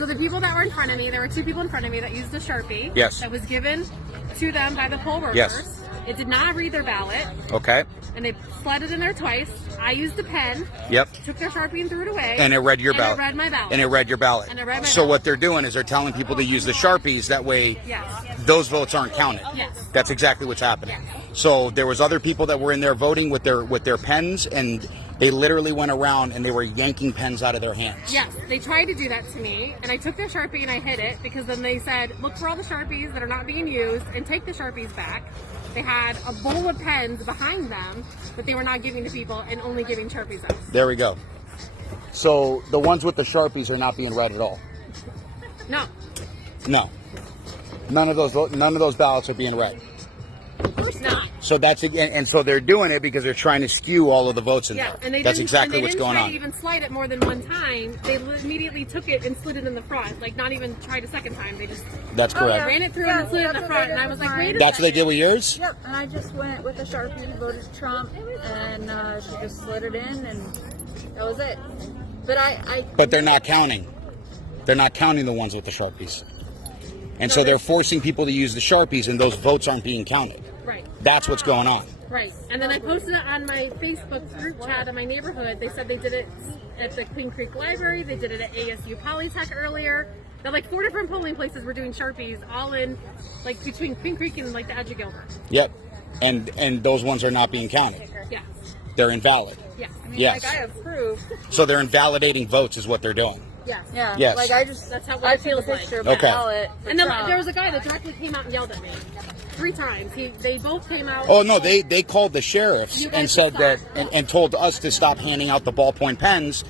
So the people that were in front of me, there were two people in front of me that used the Sharpie. Yes. That was given to them by the poll workers. Yes. It did not read their ballot. Okay. And they slid it in there twice. I used a pen. Yep. Took their Sharpie and threw it away. And it read your ballot. And it read my ballot. And it read your ballot. And it read my So ballot. what they're doing is they're telling people to use the Sharpies. That way, Yes. those votes aren't counted. Yes. That's exactly what's happening. So there was other people that were in there voting with their pens, and they literally went around and they were yanking pens out of their hands. Yes, they tried to do that to me, and I took their Sharpie and I hid it because then they said, look for all the Sharpies that are not being used and take the Sharpies back. They had a bowl of pens behind them that they were not giving to people and only giving Sharpies out. There we go. So the ones with the Sharpies are not being read at all. No. No. None of those ballots are being read. Of course not. So that's and so they're doing it because they're trying to skew all of the votes in Yeah, there. and they That's didn't, exactly and they what's didn't going try on. to even slide it more than one time. They immediately took it and slid it in the front, like not even tried a second time. They just That's correct. ran it through and slid it in the front, and I was like, wait a That's what second. they did with yours? Yep, and I just went with the Sharpie, voted Trump, and she just slid it in, and that was it. But But they're not counting. They're not counting the ones with the Sharpies. And so they're forcing people to use the Sharpies, and those votes aren't being counted. Right. That's what's going on. Right. And then I posted it on my Facebook group chat in my neighborhood. They said they did it at the Queen Creek Library. They did it at ASU Polytech earlier. They're like 4 different polling places were doing Sharpies, all in, like, between Queen Creek and, like, the edge of Gilbert. Yep. And those ones are not being counted. Yeah. They're invalid. Yeah. Yes. like I approve. So they're invalidating votes is what they're doing. Yeah. Yeah. Yes. Like I just That's how I it took a feels like. picture of Okay. the ballot. for And then Trump. there was a guy that directly came out and yelled at me 3 times. They both came out. Oh, no, they called the sheriffs You guys and said that, stop. and told us to stop handing out the ballpoint pens,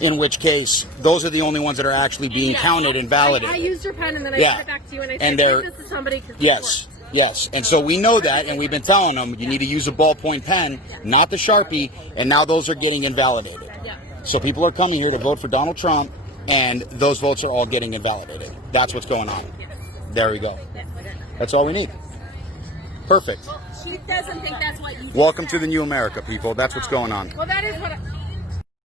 in which case, those are the only ones that are actually being Yeah. counted and validated. I used your pen and then I Yeah. sent it back to you and I And said, they're- give this to somebody. 'Cause Yes, yes. And so we know that, and we've been telling them, you need to use a ballpoint pen, not the Sharpie, and now those are getting invalidated. Yeah. So people are coming here to vote for Donald Trump, and those votes are all getting invalidated. That's what's going on. There we go. That's all we need. Perfect. She doesn't think that's what you Welcome to the new America, people. That's what's going on. Well, that is what